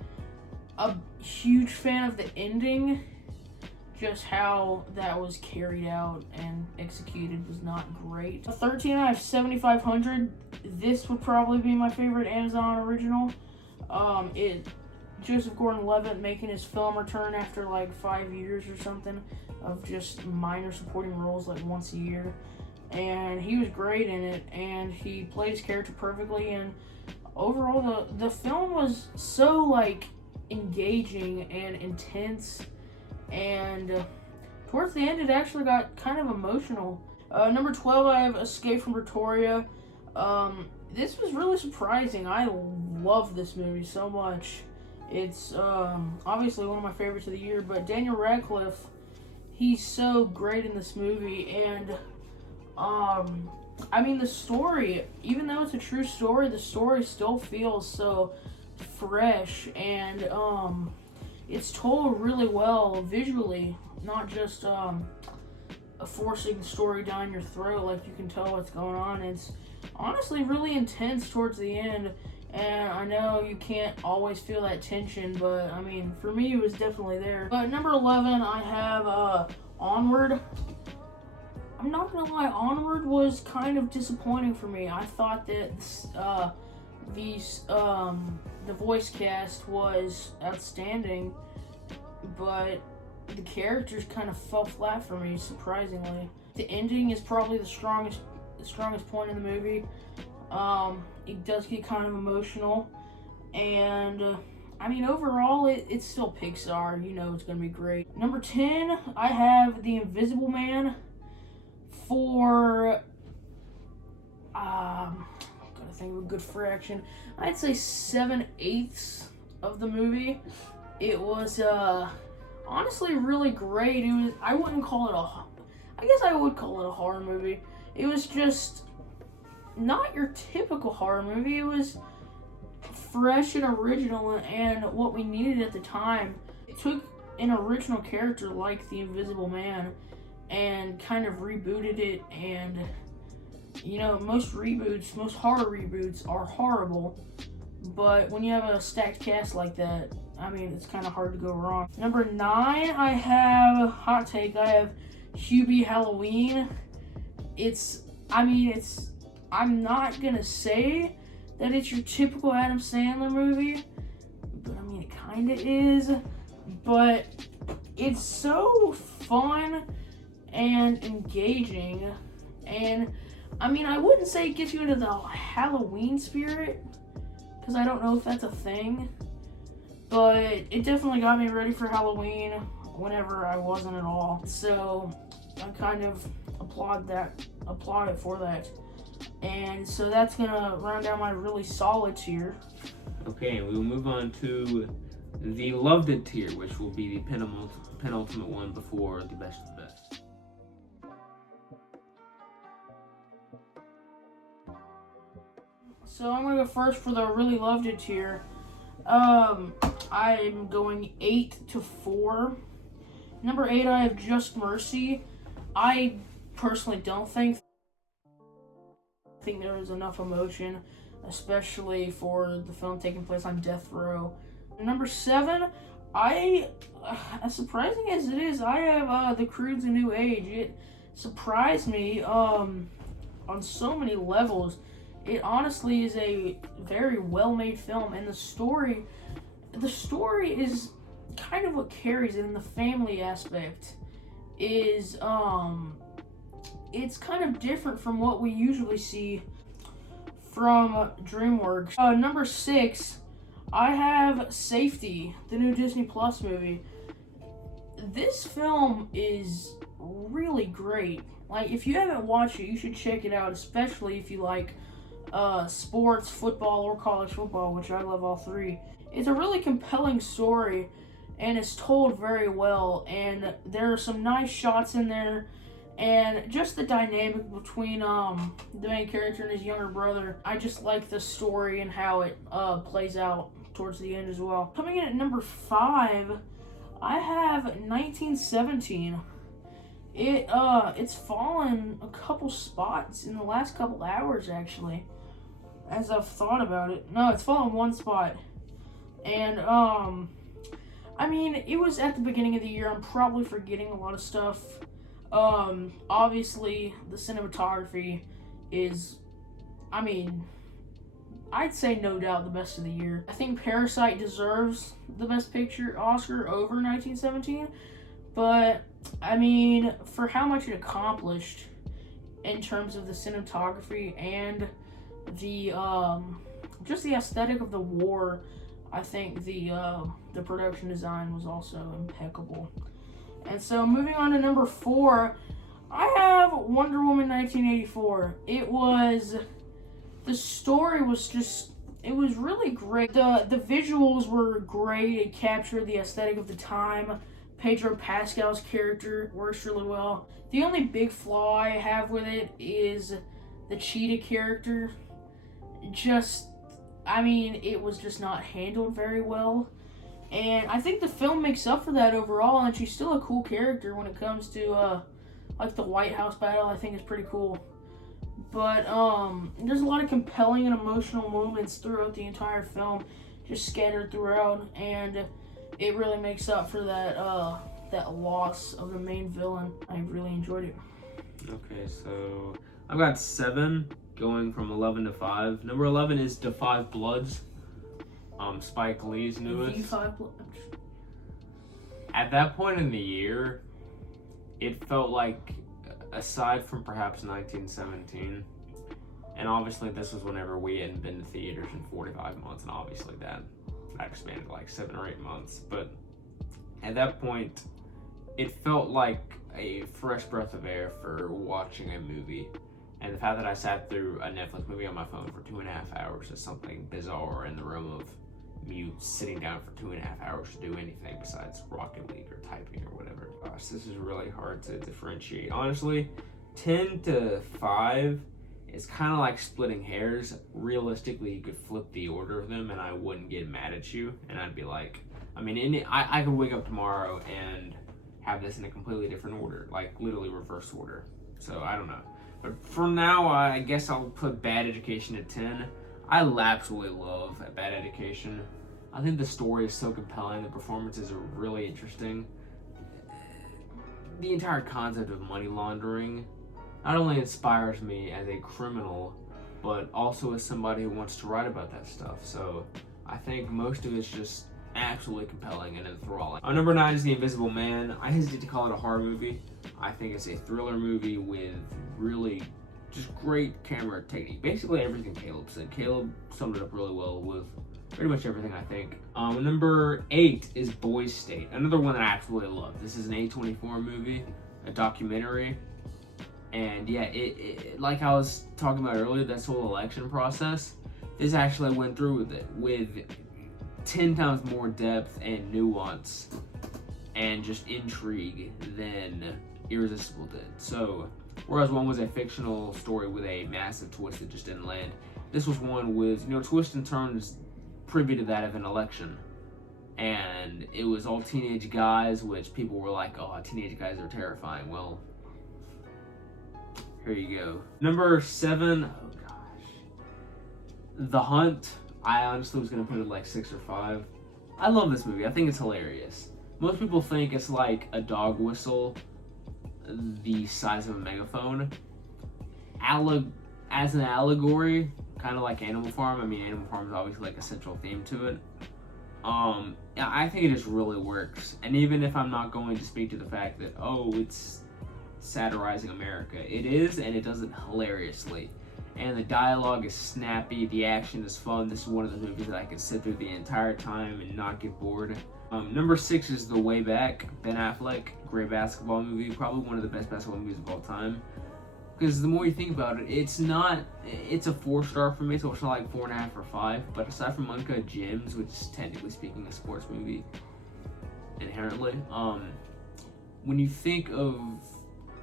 a huge fan of the ending. Just how that was carried out and executed was not great. 13, I have 7500. This would probably be my favorite Amazon original. Joseph Gordon-Levitt making his film return after like 5 years or something of just minor supporting roles like once a year. And he was great in it, and he played his character perfectly, and overall the film was so like engaging and intense, and towards the end it actually got kind of emotional. Number 12, I have Escape from Pretoria. This was really surprising. I love this movie so much. It's obviously one of my favorites of the year, but Daniel Radcliffe, he's so great in this movie, and I mean the story, even though it's a true story, the story still feels so fresh, and it's told really well visually, not just forcing the story down your throat like you can tell what's going on. It's honestly really intense towards the end, and I know you can't always feel that tension, but I mean for me it was definitely there. But number 11, I have Onward. I'm not gonna lie, Onward was kind of disappointing for me. I thought that the voice cast was outstanding, but the characters kind of fell flat for me, surprisingly. The ending is probably the strongest point in the movie. It does get kind of emotional, and I mean overall it's still Pixar. You know it's gonna be great. Number 10, I have The Invisible Man. For gotta think of a good fraction, I'd say 7/8 of the movie. It was honestly really great. It was, I wouldn't call it I guess I would call it a horror movie. It was just not your typical horror movie. It was fresh and original and what we needed at the time. It took an original character like the Invisible Man and kind of rebooted it, and you know, most horror reboots are horrible, but when you have a stacked cast like that, I mean, it's kind of hard to go wrong. Number 9, I have hot take. I have Hubie Halloween. I'm not gonna say that it's your typical Adam Sandler movie, but I mean, it kind of is, but it's so fun and engaging, and I mean, I wouldn't say it gets you into the Halloween spirit, because I don't know if that's a thing, but it definitely got me ready for Halloween whenever I wasn't at all. So I kind of applaud it for that. And so that's gonna round out my really solid tier. Okay, we will move on to the loved it tier, which will be the penultimate one before the best of the best. So I'm gonna go first for the really loved it tier. I'm going 8 to 4. Number 8, I have Just Mercy. I personally don't think there is enough emotion, especially for the film taking place on death row. Number 7, as surprising as it is, I have the Croods of New Age. It surprised me on so many levels. It honestly is a very well-made film, and the story is kind of what carries it, and the family aspect is it's kind of different from what we usually see from DreamWorks. Number 6, I have Safety, the new Disney Plus movie. This film is really great. Like, if you haven't watched it, you should check it out, especially if you like sports, football, or college football, which I love all three. It's a really compelling story, and it's told very well, and there are some nice shots in there, and just the dynamic between the main character and his younger brother. I just like the story and how it plays out towards the end as well. Coming in at number 5, I have 1917. It's fallen a couple spots in the last couple hours, actually, as I've thought about it. No, it's fallen one spot. And, I mean, it was at the beginning of the year. I'm probably forgetting a lot of stuff. Obviously, the cinematography is, I mean, I'd say no doubt the best of the year. I think Parasite deserves the Best Picture Oscar over 1917, but, I mean, for how much it accomplished in terms of the cinematography and the, just the aesthetic of the war, I think the production design was also impeccable. And so moving on to number 4, I have Wonder Woman 1984. The story was just, it was really great. The visuals were great. It captured the aesthetic of the time. Pedro Pascal's character works really well. The only big flaw I have with it is the cheetah character. It was just not handled very well. And I think the film makes up for that overall, and she's still a cool character when it comes to, like, the White House battle. I think it's pretty cool. But, there's a lot of compelling and emotional moments throughout the entire film, just scattered throughout, and it really makes up for that loss of the main villain. I really enjoyed it. Okay, so I've got 7, going from 11 to 5. Number 11 is Da 5 Bloods. Spike Lee's newest. At that point in the year, it felt like, aside from perhaps 1917, and obviously this was whenever we hadn't been to theaters in 45 months, and obviously that expanded like 7 or 8 months, but at that point, it felt like a fresh breath of air for watching a movie. And the fact that I sat through a Netflix movie on my phone for 2.5 hours is something bizarre in the realm of me sitting down for 2.5 hours to do anything besides Rocket League or typing or whatever. Gosh, this is really hard to differentiate. Honestly, 10 to 5 is kind of like splitting hairs. Realistically, you could flip the order of them and I wouldn't get mad at you. And I'd be like, I could wake up tomorrow and have this in a completely different order, like literally reverse order. So I don't know. But for now, I guess I'll put Bad Education at 10. I absolutely love Bad Education. I think the story is so compelling. The performances are really interesting. The entire concept of money laundering not only inspires me as a criminal, but also as somebody who wants to write about that stuff. So I think most of it's just absolutely compelling and enthralling. Number 9 is The Invisible Man. I hesitate to call it a horror movie. I think it's a thriller movie with really just great camera technique. Basically everything Caleb said. Caleb summed it up really well with pretty much everything, I think. Number 8 is Boys State. Another one that I absolutely love. This is an A24 movie. a documentary. And yeah, it like I was talking about earlier, this whole election process, this actually went through with it with 10 times more depth and nuance and just intrigue than Irresistible did. So, whereas one was a fictional story with a massive twist that just didn't land, this was one with, twists and turns privy to that of an election. And it was all teenage guys, which people were like, oh, teenage guys are terrifying. Well, here you go. Number 7, oh gosh. The Hunt. I honestly was going to put it like 6 or 5. I love this movie. I think it's hilarious. Most people think it's like a dog whistle the size of a megaphone. As an allegory, kind of like Animal Farm. I mean, Animal Farm is obviously like a central theme to it. I think it just really works. And even if I'm not going to speak to the fact that, it's satirizing America, it is, and it does it hilariously. And the dialogue is snappy, the action is fun. This is one of the movies that I can sit through the entire time and not get bored. Number 6 is The Way Back, Ben Affleck, great basketball movie, probably one of the best basketball movies of all time. Because the more you think about it, it's a 4-star for me, so it's not like 4.5 or 5. But aside from Uncut Gems, which is technically speaking a sports movie inherently, when you think of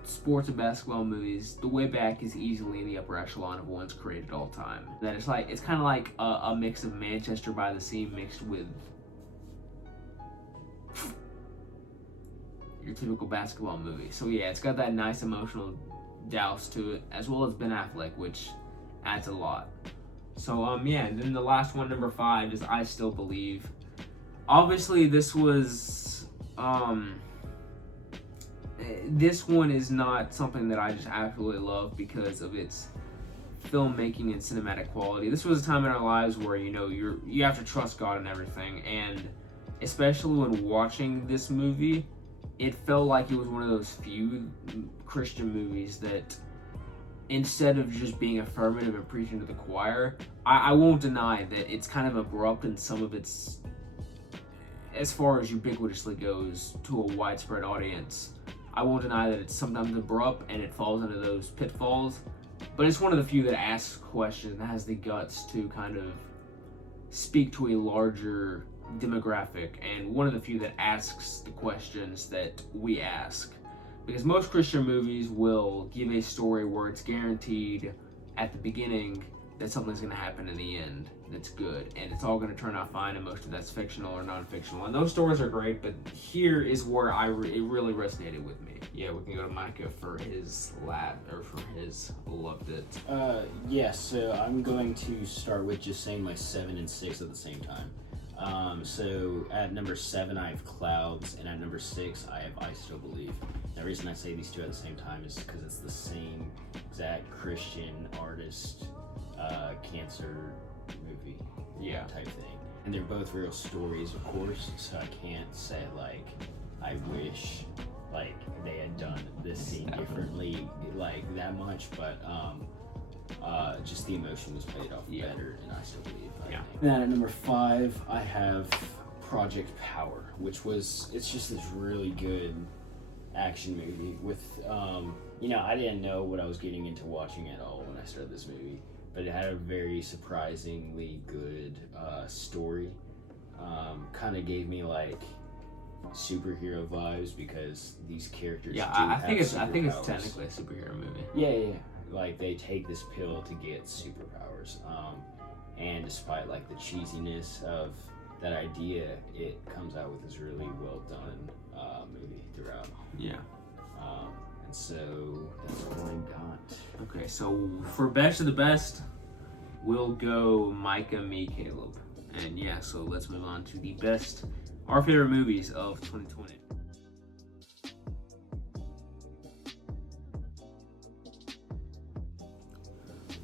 sports and basketball movies, The Way Back is easily in the upper echelon of ones created all time. That it's kind of like a mix of Manchester by the Sea mixed with your typical basketball movie. So yeah, it's got that nice emotional douse to it, as well as Ben Affleck, which adds a lot. So and then the last one, number 5, is I Still Believe. Obviously, this was this one is not something that I just absolutely love because of its filmmaking and cinematic quality. This was a time in our lives where you have to trust God in everything, and especially when watching this movie, it felt like it was one of those few Christian movies that, instead of just being affirmative and preaching to the choir, I won't deny that it's kind of abrupt in some of its, as far as ubiquitously goes to a widespread audience. I won't deny that it's sometimes abrupt and it falls into those pitfalls, but it's one of the few that asks questions and has the guts to kind of speak to a larger demographic, and one of the few that asks the questions that we ask. Because most Christian movies will give a story where it's guaranteed at the beginning that something's going to happen in the end that's good, and it's all going to turn out fine, and most of that's fictional or non-fictional. And those stories are great, but here is where it really resonated with me. Yeah, we can go to Micah for his loved it. So I'm going to start with just saying my 7 and 6 at the same time. So at number 7 I have Clouds, and at number 6 I have I Still Believe. The reason I say these two at the same time is because it's the same exact Christian artist cancer movie type thing, and they're both real stories, of course, so I can't say like I wish like they had done this scene differently like that much, but just the emotion was played off better, and I Still Believe. Then at number 5 I have Project Power, which it's just this really good action movie with I didn't know what I was getting into watching at all when I started this movie, but it had a very surprisingly good story. Kind of gave me like superhero vibes because these characters I think it's technically a superhero movie. Yeah. Like they take this pill to get superpowers, and despite like the cheesiness of that idea, it comes out with this really well done movie throughout. Yeah. And so that's what I got. Okay, so for best of the best, we'll go Micah, me, Caleb. And yeah, so let's move on to the best, our favorite movies of 2020.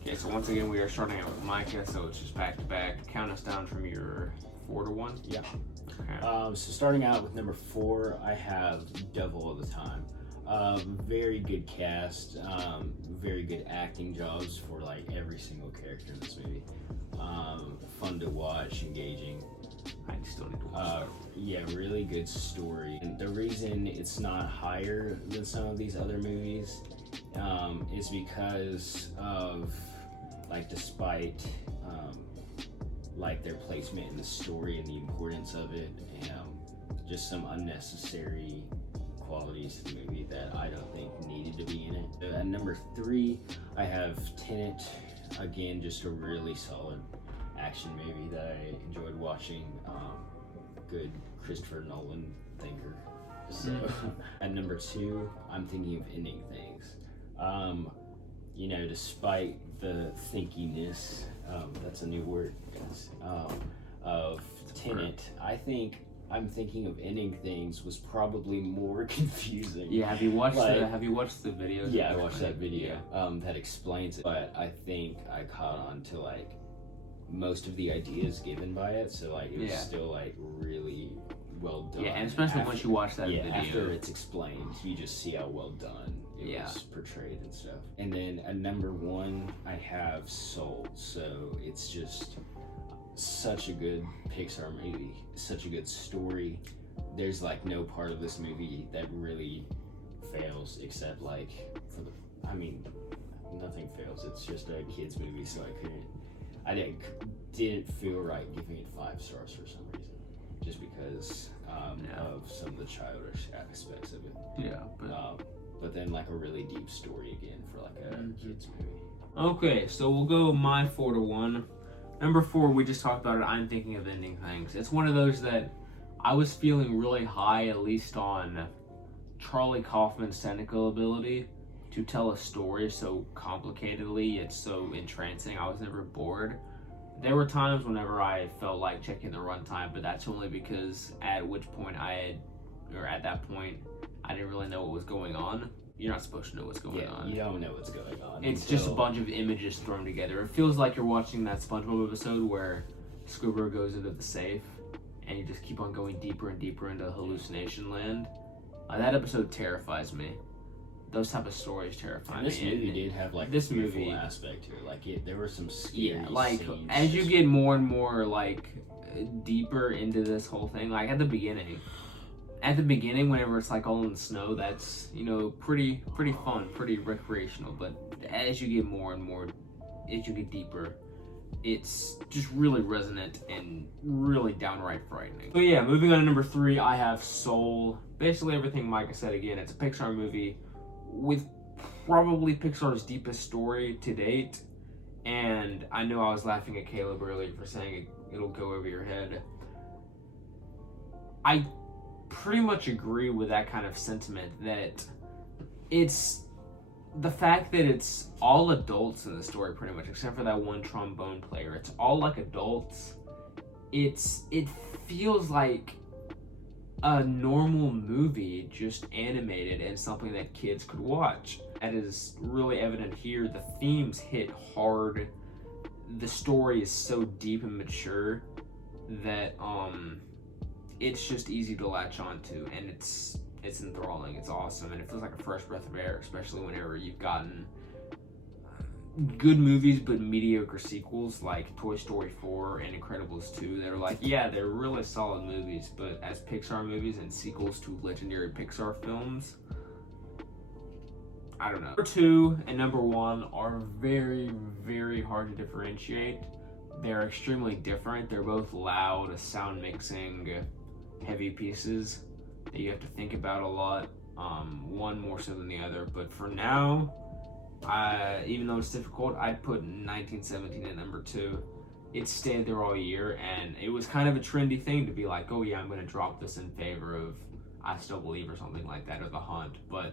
Okay, so once again, we are starting out with Micah, so it's just back to back. Count us down from your 4 to 1. Yeah. Okay. So starting out with number 4, I have Devil of the Time. Very good cast, very good acting jobs for like every single character in this movie. Fun to watch, engaging. I still need to watch that. Yeah, really good story. And the reason it's not higher than some of these other movies is because of, like, despite like their placement in the story and the importance of it, and just some unnecessary qualities to the movie that I don't think needed to be in it. At number 3, I have Tenet. Again, just a really solid action movie that I enjoyed watching. Good Christopher Nolan thinker. So at number 2, I'm thinking of ending things. You know, despite the thinkiness, that's a new word, guys, of Tenet, I think I'm thinking of ending things was probably more confusing. Yeah, have you watched the video? Yeah, I watched that video that explains it, but I think I caught on to like most of the ideas given by it, so like it was still like really well done. Yeah, and especially once you watch that video. After it's explained, you just see how well done it was portrayed and stuff. And then at number 1, I have Soul. So it's just such a good Pixar movie, such a good story. There's like no part of this movie that really fails, except like nothing fails. It's just a kid's movie, so I didn't feel right giving it 5 stars for some reason, just because of some of the childish aspects of it. Yeah, but then like a really deep story again for like a kid's movie. Okay, so we'll go my 4 to 1. Number 4, we just talked about it. I'm thinking of ending things. It's one of those that I was feeling really high, at least on Charlie Kaufman's technical ability to tell a story so complicatedly yet so entrancing. I was never bored. There were times whenever I felt like checking the runtime, but that's only because at that point I didn't really know what was going on. You're not supposed to know what's going on. You don't know what's going on. It's just a bunch of images thrown together. It feels like you're watching that SpongeBob episode where Squidward goes into the safe and you just keep on going deeper and deeper into hallucination land. That episode terrifies me. Those type of stories terrify me. This movie did have like this beautiful movie aspect to it. Like there were some scary like scenes. as you get more and more like deeper into this whole thing, like at the beginning whenever it's like all in the snow, that's, you know, pretty fun, pretty recreational. But as you get more and more, as you get deeper, it's just really resonant and really downright frightening. So yeah, moving on to number 3, I have Soul. Basically everything Micah said again. It's a Pixar movie with probably Pixar's deepest story to date. And I know I was laughing at Caleb earlier for saying it'll go over your head. I pretty much agree with that kind of sentiment, that it's the fact that it's all adults in the story pretty much, except for that one trombone player. It's all like adults. It feels like a normal movie, just animated, and something that kids could watch. That is really evident here. The themes hit hard. The story is so deep and mature that it's just easy to latch onto, and it's enthralling. It's awesome, and it feels like a fresh breath of air, especially whenever you've gotten good movies but mediocre sequels like Toy Story 4 and Incredibles 2 that are like, yeah, they're really solid movies, but as Pixar movies and sequels to legendary Pixar films, I don't know. Number 2 and number 1 are very, very hard to differentiate. They're extremely different. They're both loud, sound mixing, heavy pieces that you have to think about a lot. One more so than the other, but for now, even though it's difficult, I'd put 1917 at number 2. It stayed there all year, and it was kind of a trendy thing to be like, oh yeah, I'm going to drop this in favor of I Still Believe or something like that, or The Hunt. But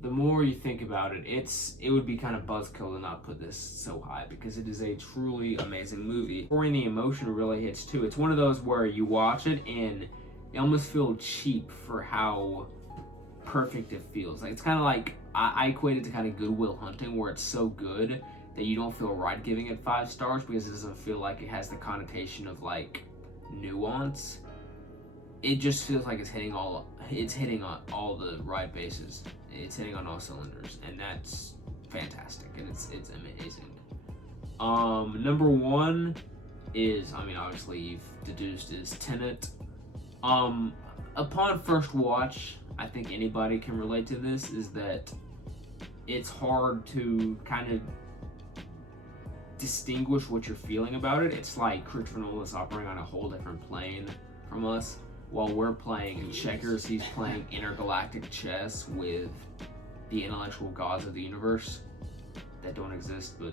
the more you think about it, it would be kind of buzzkill to not put this so high, because it is a truly amazing movie. And the emotion really hits too. It's one of those where you watch it and you almost feel cheap for how perfect it feels. Like, it's kind of like, I equate it to kind of Good Will Hunting, where it's so good that you don't feel right giving it 5 stars because it doesn't feel like it has the connotation of like nuance. It just feels like it's hitting on all the right bases. It's hitting on all cylinders, and that's fantastic, and it's amazing. Number 1, is, I mean, obviously you've deduced, is Tenet. Upon first watch, I think anybody can relate to this, is that it's hard to kind of distinguish what you're feeling about it. It's like Christopher Nolan is operating on a whole different plane from us. While we're playing checkers, he's playing intergalactic chess with the intellectual gods of the universe that don't exist, but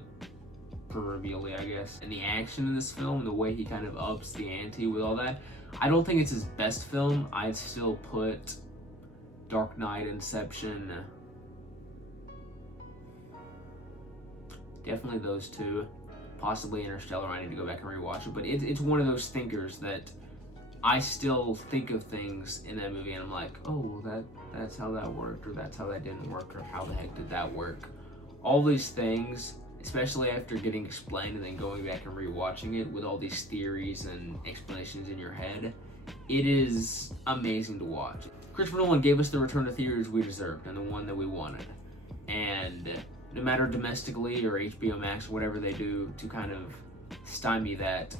proverbially, I guess. And the action in this film, the way he kind of ups the ante with all that, I don't think it's his best film. I'd still put Dark Knight, Inception, definitely those two. Possibly Interstellar, I need to go back and rewatch it. But it's one of those thinkers that I still think of things in that movie and I'm like, oh, that's how that worked, or that's how that didn't work, or how the heck did that work? All these things, especially after getting explained and then going back and rewatching it with all these theories and explanations in your head, it is amazing to watch. Christopher Nolan gave us the return to theaters we deserved and the one that we wanted. And no matter domestically or HBO Max or whatever they do to kind of stymie that,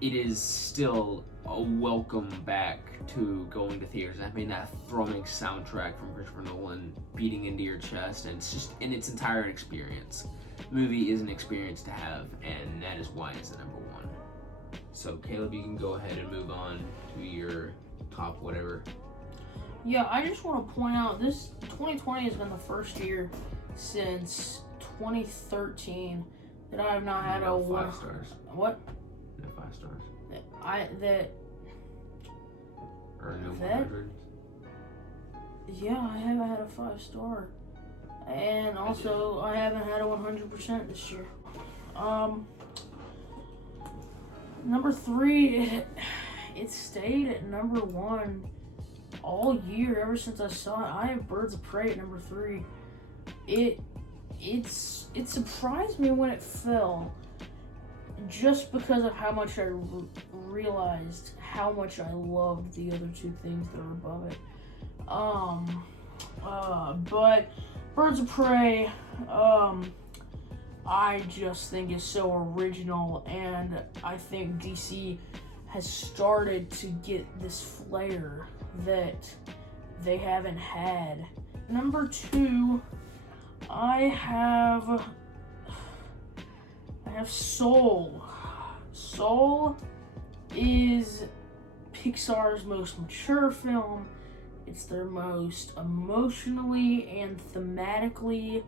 it is still a welcome back to going to theaters. I mean, that thrumming soundtrack from Christopher Nolan beating into your chest, and it's just in its entire experience. The movie is an experience to have, and that is why it's the number one. So Caleb, you can go ahead and move on to your top whatever. Yeah, I just want to point out this 2020 has been the first year since 2013 that I have not had a 5 stars. What? No 5 stars. Or no 100. Yeah, I haven't had a 5-star, and also I haven't had a 100% this year. Number 3, it stayed at number 1 all year ever since I saw it. I have Birds of Prey at number 3. It surprised me when it fell, just because of how much I realized how much I loved the other 2 things that are above it. But Birds of Prey, I just think is so original, and I think DC has started to get this flair that they haven't had. Number 2, I have Soul. Soul is Pixar's most mature film. It's their most emotionally and thematically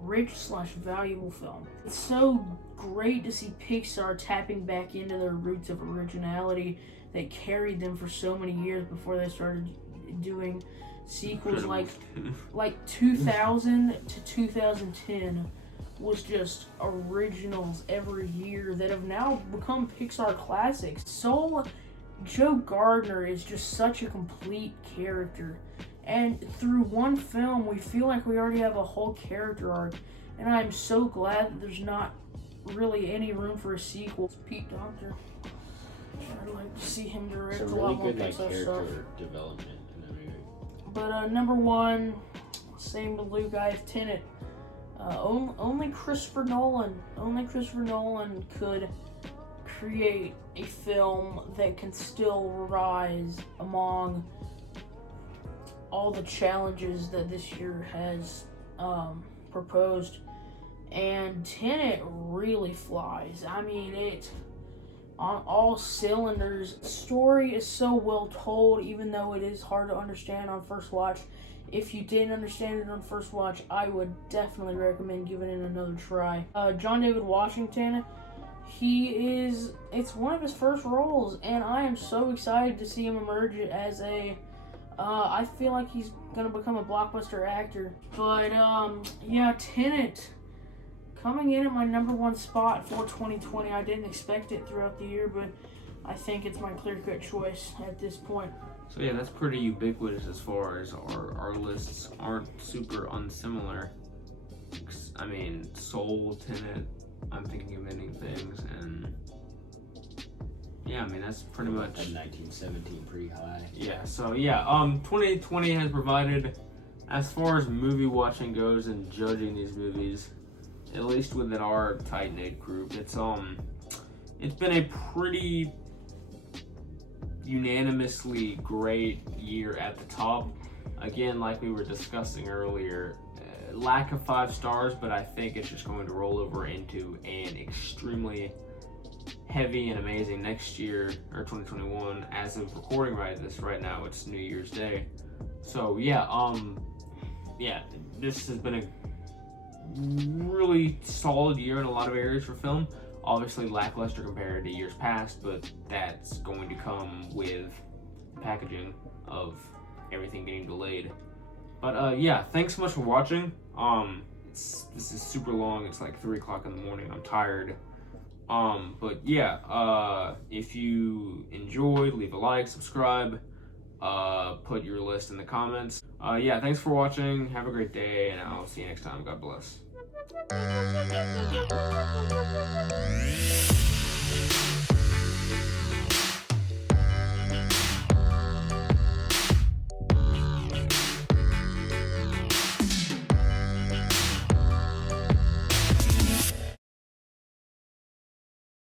rich/valuable film. It's so great to see Pixar tapping back into their roots of originality that carried them for so many years before they started doing sequels like 2000 to 2010 was just originals every year that have now become Pixar classics. Soul, Joe Gardner is just such a complete character, and through one film we feel like we already have a whole character arc, and I'm so glad that there's not really any room for a sequel. It's Pete Docter. I'd like to see him direct It's a a lot really more good Pixar stuff. character development in the movie. But number 1, same with Luke, I have Tenet. Only Christopher Nolan could create a film that can still rise among all the challenges that this year has proposed. And Tenet really flies. I mean, it on all cylinders. The story is so well told, even though it is hard to understand on first watch. If you didn't understand it on first watch, I would definitely recommend giving it another try. John David Washington, it's one of his first roles, and I am so excited to see him emerge as I feel like he's gonna become a blockbuster actor. But yeah, Tenet coming in at my number 1 spot for 2020. I didn't expect it throughout the year, but I think it's my clear-cut choice at this point. So yeah, that's pretty ubiquitous as far as our lists aren't super unsimilar. I mean, Soul, Tenet, I'm thinking of ending things, and yeah, I mean, that's pretty much... At 1917, pretty high. Yeah, so yeah, 2020 has provided, as far as movie watching goes and judging these movies, at least within our tight-knit group, it's it's been a pretty unanimously great year at the top. Again, like we were discussing earlier, lack of 5 stars, but I think it's just going to roll over into an extremely heavy and amazing next year, or 2021. As of recording right now, it's New Year's Day. So yeah, this has been a really solid year in a lot of areas for film. Obviously lackluster compared to years past, but that's going to come with the packaging of everything getting delayed. But yeah, thanks so much for watching. This is super long. It's like 3 o'clock in the morning. I'm tired. But yeah, if you enjoyed, leave a like, subscribe, put your list in the comments. Yeah, thanks for watching. Have a great day, and I'll see you next time. God bless.